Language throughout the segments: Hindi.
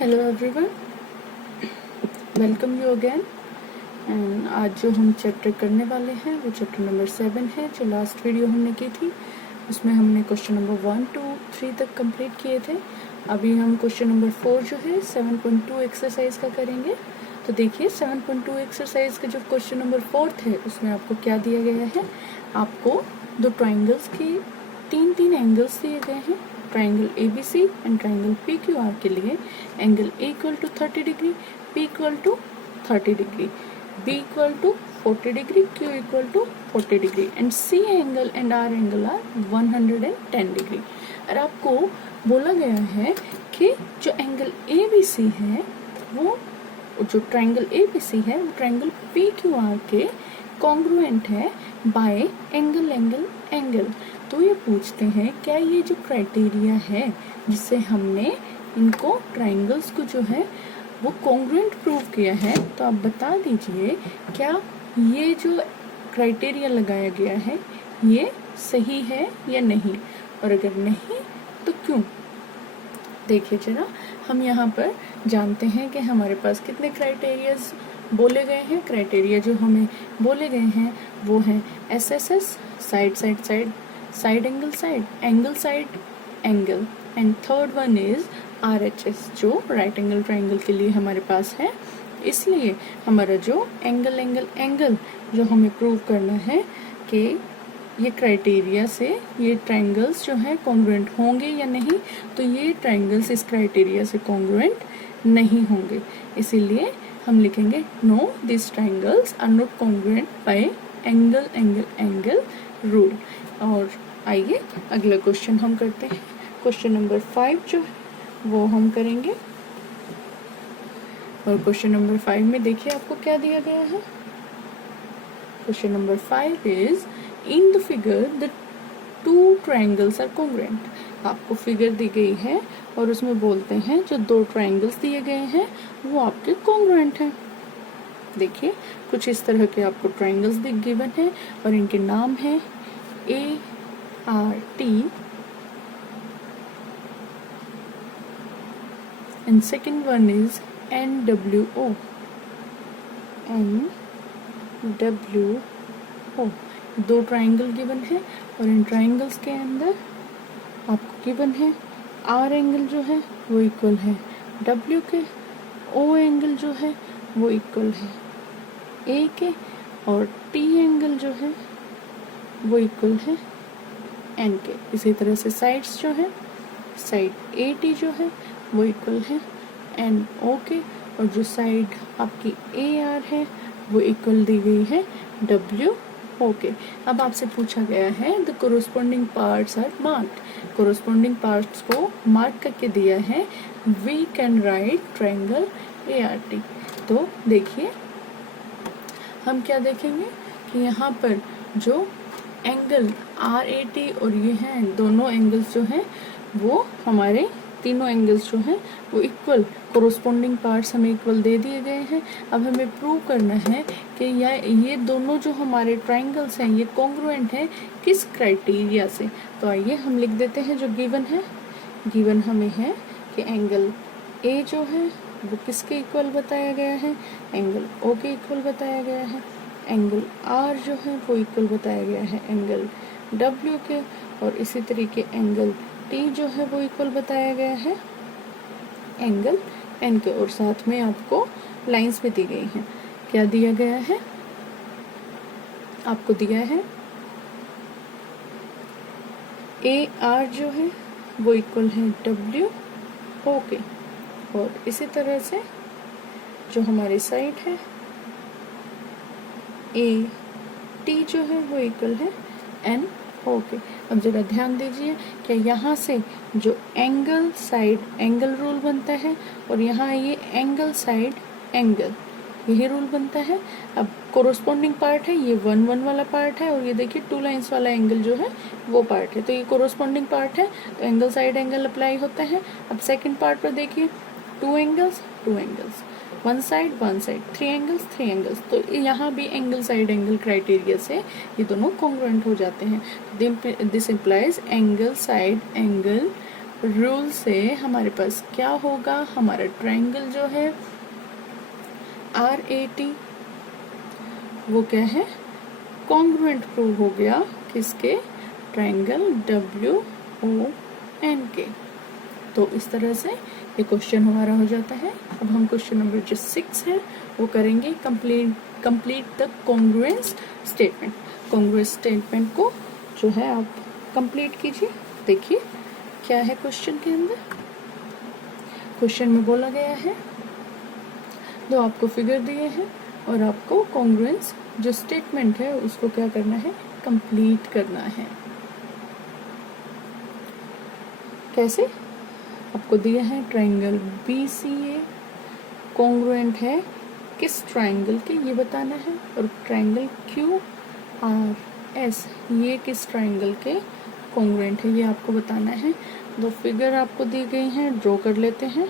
Hello everyone, welcome you again. And आज जो हम चैप्टर करने वाले हैं वो चैप्टर नंबर 7 है। जो लास्ट वीडियो हमने की थी उसमें हमने क्वेश्चन नंबर 1 to 3 तक कंप्लीट किए थे। अभी हम क्वेश्चन नंबर 4 जो है 7.2 एक्सरसाइज का करेंगे। तो देखिए 7.2 एक्सरसाइज का जो क्वेश्चन नंबर 4 है उसमें आपको क्या दिया गया है। आपको दो ट्राइंगल्स के तीन एंगल्स दिए गए हैं। Triangle ABC and triangle PQR के लिए angle A equal to 30 degree, P equal to 30 degree, B equal to 40 degree, Q equal to 40 degree and C angle and R angle are 110 degree. और आपको बोला गया है कि जो एंगल ABC है वो जो ट्राइंगल ABC है वो ट्राइंगल PQR के कॉन्ग्रुएंट है बाय एंगल। तो ये पूछते हैं क्या ये जो क्राइटेरिया है जिससे हमने इनको ट्राइंगल्स को जो है वो कॉन्ग्रुएंट प्रूव किया है, तो आप बता दीजिए क्या ये जो क्राइटेरिया लगाया गया है ये सही है या नहीं, और अगर नहीं तो क्यों। देखिए जरा, हम यहाँ पर जानते हैं कि हमारे पास कितने क्राइटेरियाज बोले गए हैं। क्राइटेरिया जो हमें बोले गए हैं वो हैं SSS side angle and third one is RHS जो राइट एंगल ट्राइंगल के लिए हमारे पास है। इसलिए हमारा जो एंगल जो हमें प्रूव करना है कि ये क्राइटेरिया से ये ट्राइंगल्स जो है कॉन्ग्रुएंट होंगे या नहीं, तो ये ट्राइंगल्स इस क्राइटेरिया से कॉन्ग्रुएंट नहीं होंगे। इसीलिए हम लिखेंगे no this triangles are not congruent by angle rule. और आइए अगला क्वेश्चन हम करते हैं। क्वेश्चन नंबर 5 जो है वो हम करेंगे। और क्वेश्चन नंबर 5 में देखिए आपको क्या दिया गया है। Question number 5 is in the figure the two triangles are congruent. आपको फिगर दी गई है और उसमें बोलते हैं जो दो ट्राइंगल्स दिए गए हैं वो आपके कॉन्ग्रुएंट हैं। देखिए कुछ इस तरह के आपको ट्राइंगल्स गिवन है और इनके नाम है ART and second one is NWO। दो ट्राइंगल गिवन है और इन ट्राइंगल्स के अंदर आपको गिवन है R एंगल जो है वो इक्वल है W के, O एंगल जो है वो इक्वल है A के, और T एंगल जो है वो इक्वल है N के। इसी तरह से साइड्स जो है साइड AT जो है वो इक्वल है NO के, और जो साइड आपकी AR है वो इक्वल दी गई है WO के। अब आपसे पूछा गया है the corresponding parts are marked. Corresponding parts को मार्क करके दिया है we can write triangle ART। तो देखिए हम क्या देखेंगे कि यहाँ पर जो एंगल RAT और ये हैं दोनों एंगल्स जो हैं वो हमारे तीनों एंगल्स जो हैं वो इक्वल कोरोस्पोंडिंग पार्ट्स हमें इक्वल दे दिए गए हैं। अब हमें प्रूव करना है कि ये दोनों जो हमारे ट्राइंगल्स हैं ये कॉन्ग्रुएंट हैं किस क्राइटेरिया से। तो आइए हम लिख देते हैं जो गिवन है। गिवन हमें है कि एंगल A जो है वो किसके इक्वल बताया गया है, एंगल O के इक्वल बताया गया है। एंगल R जो है वो इक्वल बताया गया है एंगल W के, और इसी तरीके एंगल T जो है वो इक्वल बताया गया है एंगल N के। और साथ में आपको लाइंस भी दी गई हैं। क्या दिया गया है, आपको दिया है AR जो है वो इक्वल है WO के, और इसी तरह से जो हमारी साइड है AT जो है वो इक्वल है NO के। अब जरा ध्यान दीजिए कि यहाँ से जो एंगल साइड एंगल रूल बनता है और यहाँ ये एंगल साइड एंगल यही रूल बनता है। अब कोरोस्पोंडिंग पार्ट है ये 1 वाला पार्ट है, और ये देखिए 2 लाइंस वाला एंगल जो है वो पार्ट है। तो ये कोरोस्पोंडिंग पार्ट है तो एंगल साइड एंगल अप्लाई होता है। अब सेकंड पार्ट पर देखिए 2 एंगल्स 1 साइड 3 एंगल्स। तो यहाँ भी एंगल साइड एंगल क्राइटेरिया से ये दोनों कॉन्ग्रुएंट हो जाते हैं। This implies angle side angle rule से हमारे पास क्या होगा, हमारा ट्रायंगल जो है RAT वो क्या है, कॉन्ग्रुएंट प्रूव हो गया किसके, ट्रायंगल WON के। तो इस तरह से ये क्वेश्चन हमारा हो जाता है। अब हम क्वेश्चन नंबर जो 6 है वो करेंगे, complete the congruence statement. Congruence statement को जो है आप कंप्लीट कीजिए। देखिए क्या है क्वेश्चन के अंदर। क्वेश्चन में बोला गया है, दो आपको फिगर दिए हैं और आपको कॉन्ग्रुएंस जो स्टेटमेंट है उसको क्या करना है, कंप्लीट करना है। कैसे, आपको दिया है ट्रायंगल BCA कॉन्ग्रुएंट है किस ट्रायंगल के, ये बताना है, और ट्रायंगल QRS ये किस ट्रायंगल के कॉन्ग्रुएंट है, ये आपको बताना है। दो फिगर आपको दी गई हैं, ड्रॉ कर लेते हैं।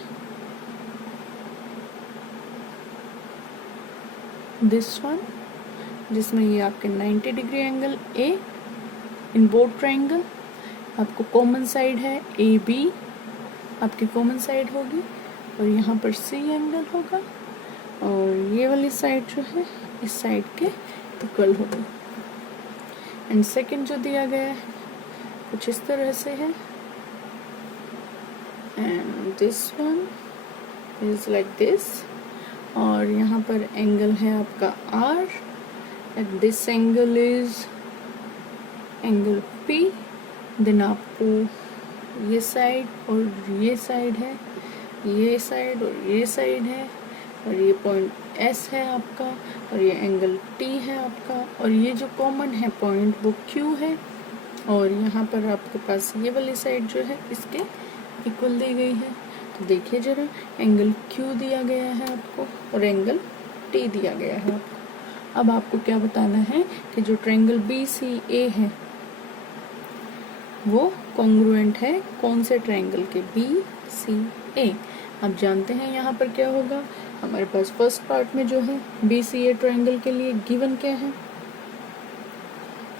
दिस वन, जिसमें ये आपके 90 degree angle A in both triangle, आपको कॉमन साइड है AB, आपकी कॉमन साइड होगी, और यहाँ पर C एंगल होगा, और ये वाली साइड जो है इस साइड के इक्वल होगी। एंड सेकंड जो दिया गया है कुछ इस तरह से है, and this one is like this, और यहाँ पर एंगल है आपका R, and this angle is angle P। Then आपको ये साइड और ये साइड है, ये साइड और ये साइड है, और ये पॉइंट S है आपका, और ये एंगल T है आपका, और ये जो कॉमन है पॉइंट वो Q है, और यहाँ पर आपके पास ये वाली साइड जो है इसके इक्वल दी गई है। तो देखिए जरा, एंगल Q दिया गया है आपको और एंगल T दिया गया है आपको। अब आपको क्या बताना है कि जो ट्रायंगल BCA है वो कॉन्ग्रुएंट है कौन से ट्रायंगल के, BCA। आप जानते हैं यहाँ पर क्या होगा, हमारे पास फर्स्ट पार्ट में जो है BCA ट्रायंगल के लिए गिवन क्या है,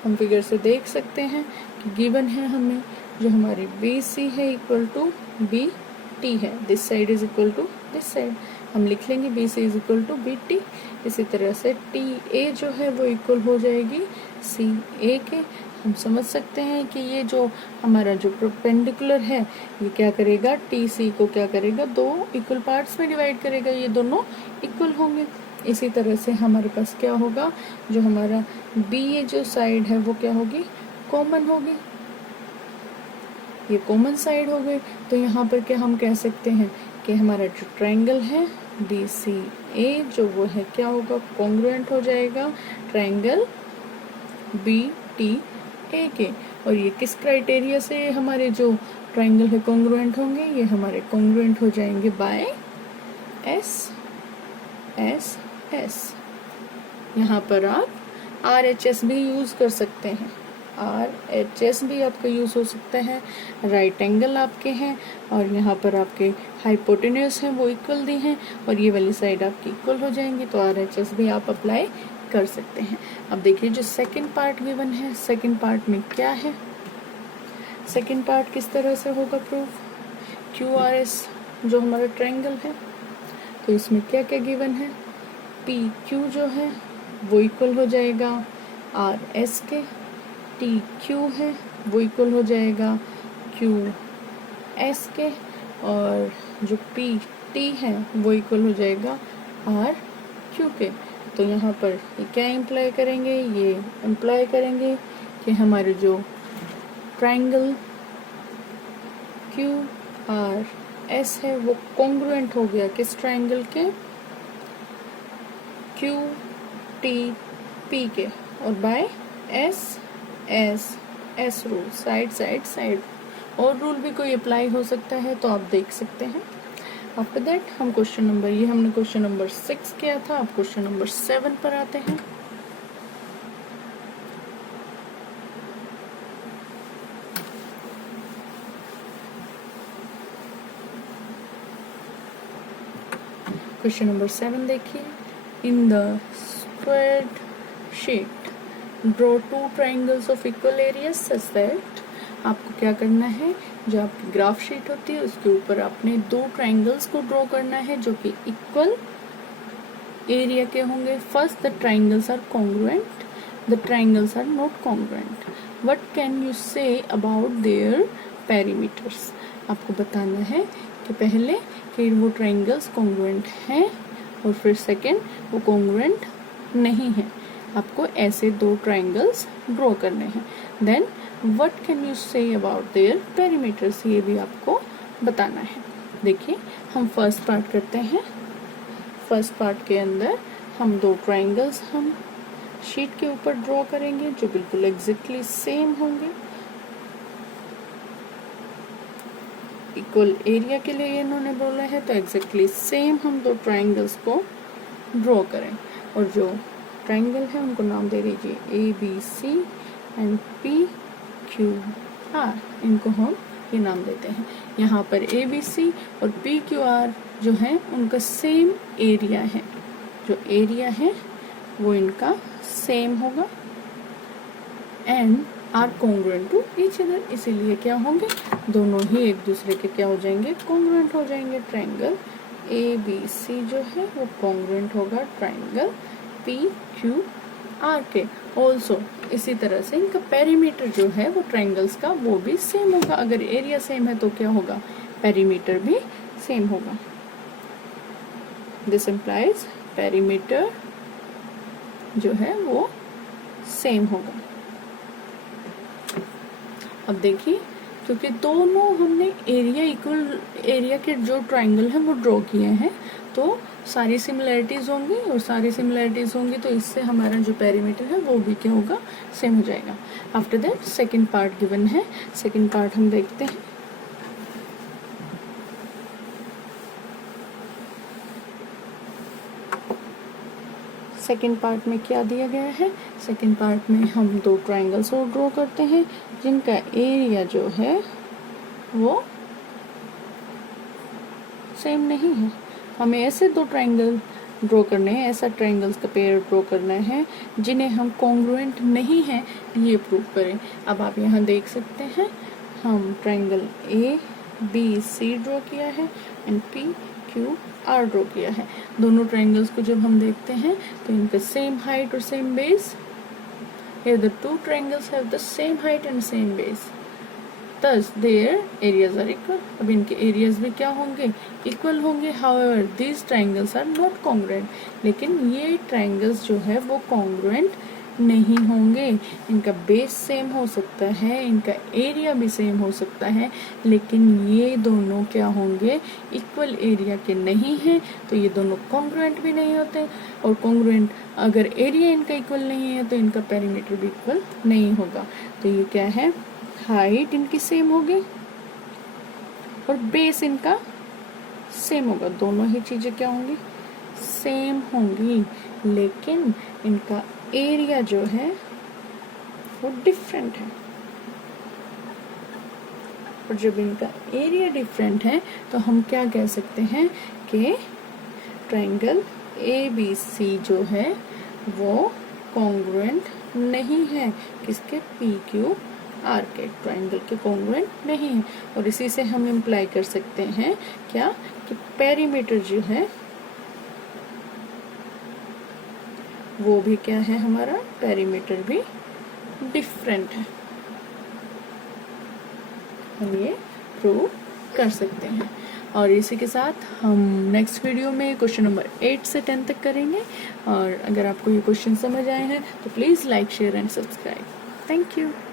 हम फिगर से देख सकते हैं कि गिवन है हमें जो हमारी BC है इक्वल टू BT है, this side is equal to this side, हम लिख लेंगे BC is equal to BT। इसी तरह से TA जो है वो इक्वल हो जाएगी CA के। हम समझ सकते हैं कि ये जो हमारा जो परपेंडिकुलर है ये क्या करेगा, TC को क्या करेगा, दो इक्वल पार्ट्स में डिवाइड करेगा, ये दोनों इक्वल होंगे। इसी तरह से हमारे पास क्या होगा, जो हमारा BA जो साइड है वो क्या होगी, कॉमन होगी, ये कॉमन साइड हो गई। तो यहाँ पर क्या हम कह सकते हैं कि हमारा जो ट्रायंगल है BCA जो वो है क्या होगा, कॉन्ग्रुएंट हो जाएगा ट्रायंगल BTA के। और ये किस क्राइटेरिया से हमारे जो ट्रायंगल है कॉन्ग्रुएंट होंगे, ये हमारे कॉन्ग्रुएंट हो जाएंगे बाय SSS। यहाँ पर आप RHS भी यूज कर सकते हैं, RHS भी आपका यूज हो सकता है। राइट एंगल आपके हैं और यहाँ पर आपके हाइपोटेन्यूज हैं वो इक्वल दी हैं, और ये वाली साइड आपकी इक्वल हो जाएंगी, तो RHS भी आप अप्लाई कर सकते हैं। अब देखिए जो सेकंड पार्ट गिवन है, सेकंड पार्ट में क्या है, सेकंड पार्ट किस तरह से होगा प्रूफ, QRS जो हमारा ट्रायंगल है, तो इसमें क्या क्या गिवन है, PQ जो है वो इक्वल हो जाएगा RS के, TQ है वो इक्वल हो जाएगा QS के, और जो PT है वो इक्वल हो जाएगा RQ के। तो यहाँ पर ये क्या इम्प्लाई करेंगे, ये इम्प्लाई करेंगे कि हमारे जो ट्रायंगल QRS है वो कॉन्ग्रुएंट हो गया किस ट्रायंगल के, QTP के, और by SSS rule, side side side, और रूल भी कोई अप्लाई हो सकता है तो आप देख सकते हैं। आफ्टर दैट हम क्वेश्चन नंबर, ये हमने क्वेश्चन नंबर 6 किया था, अब क्वेश्चन नंबर 7 पर आते हैं। क्वेश्चन नंबर 7 देखिए, in the squared sheet draw two triangles of equal area such that आपको क्या करना है, जो आपकी ग्राफ शीट होती है उसके ऊपर आपने दो ट्राइंगल्स को ड्रॉ करना है जो कि इक्वल एरिया के होंगे. First the triangles are congruent, the triangles are not congruent. What can you say about their perimeters. आपको बताना है कि पहले कि वो ट्राइंगल्स कॉन्ग्रुएंट हैं और फिर सेकंड वो कॉन्ग्रुएंट नहीं है. आपको ऐसे दो ट्राइंगल्स ड्रॉ करने हैं. Then what can you say about their perimeters, ये भी आपको बताना है. देखिए हम फर्स्ट पार्ट करते हैं. फर्स्ट पार्ट के अंदर हम दो ट्राइंगल्स हम शीट के ऊपर ड्रॉ करेंगे जो बिल्कुल एग्जैक्टली सेम होंगे. इक्वल एरिया के लिए इन्होंने बोला है तो एग्जैक्टली सेम हम दो ट्राइंगल्स को ड्रॉ करें. और जो ट्राइंगल है उनको नाम दे दीजिए ABC एंड PQR. इनको हम ये नाम देते हैं. यहाँ पर ABC और PQR जो है उनका सेम एरिया है. जो एरिया है वो इनका सेम होगा and are congruent to each other. इसीलिए क्या होंगे, दोनों ही एक दूसरे के क्या हो जाएंगे, कॉन्ग्रुएंट हो जाएंगे. ट्राइंगल ABC जो है वो कॉन्ग्रुएंट होगा ट्राइंगल PQR के. ऑल्सो इसी तरह से इनका पेरीमीटर जो है वो ट्राइंगल्स का वो भी सेम होगा. अगर एरिया सेम है तो क्या होगा, पेरीमीटर भी सेम होगा. दिस इम्प्लाइज पेरीमीटर जो है वो सेम होगा. अब देखिए क्योंकि दोनों हमने एरिया इक्वल एरिया के जो ट्राइंगल है वो ड्रॉ किए हैं तो सारी सिमिलैरिटीज होंगी और सारी सिमिलैरिटीज होंगी तो इससे हमारा जो पेरीमीटर है वो भी क्या होगा, सेम हो जाएगा. After that second part given है. सेकंड पार्ट हम देखते हैं. सेकंड पार्ट में क्या दिया गया है, सेकंड पार्ट में हम दो ट्राइंगल्स और ड्रॉ करते हैं जिनका एरिया जो है वो सेम नहीं है. हमें ऐसे दो ट्राइंगल ड्रॉ करने हैं, ऐसा ट्राइंगल्स का पेयर ड्रॉ करना है जिन्हें हम कॉन्ग्रुएंट नहीं है ये प्रूव करें. अब आप यहाँ देख सकते हैं हम ट्राइंगल ABC ड्रॉ किया है एंड PQR ड्रॉ किया है. दोनों ट्राइंगल्स को जब हम देखते हैं तो इनका सेम हाइट और same base. Here the two triangles have the same height and same base. Thus their areas are equal. अब इनके एरियाज भी क्या होंगे, इक्वल होंगे. However these triangles are not congruent. लेकिन ये ट्राइंगल्स जो है वो कॉन्ग्रुएंट नहीं होंगे. इनका बेस सेम हो सकता है, इनका एरिया भी सेम हो सकता है, लेकिन ये दोनों क्या होंगे, इक्वल एरिया के नहीं हैं तो ये दोनों कॉन्ग्रुएंट भी नहीं होते. और कॉन्ग्रुएंट अगर एरिया इनका इक्वल नहीं है तो इनका पेरीमीटर भी इक्वल नहीं होगा. तो ये क्या है, हाइट इनकी सेम होगी और बेस इनका सेम होगा. दोनों ही चीजें क्या होंगी, सेम होंगी, लेकिन इनका एरिया जो है वो डिफरेंट है. और जब इनका एरिया डिफरेंट है तो हम क्या कह सकते हैं कि ट्राइंगल ABC जो है वो कॉन्ग्रुएंट नहीं है. किसके, PQR के ट्राइंगल के कॉन्ग्रुएंट नहीं है. और इसी से हम इम्प्लाई कर सकते हैं क्या, कि पेरीमीटर जो है वो भी क्या है, हमारा पेरीमीटर भी डिफरेंट है. हम ये प्रूव कर सकते हैं. और इसी के साथ हम नेक्स्ट वीडियो में क्वेश्चन नंबर 8 से 10 तक करेंगे. और अगर आपको ये क्वेश्चन समझ आए हैं तो please like, share and subscribe. Thank you.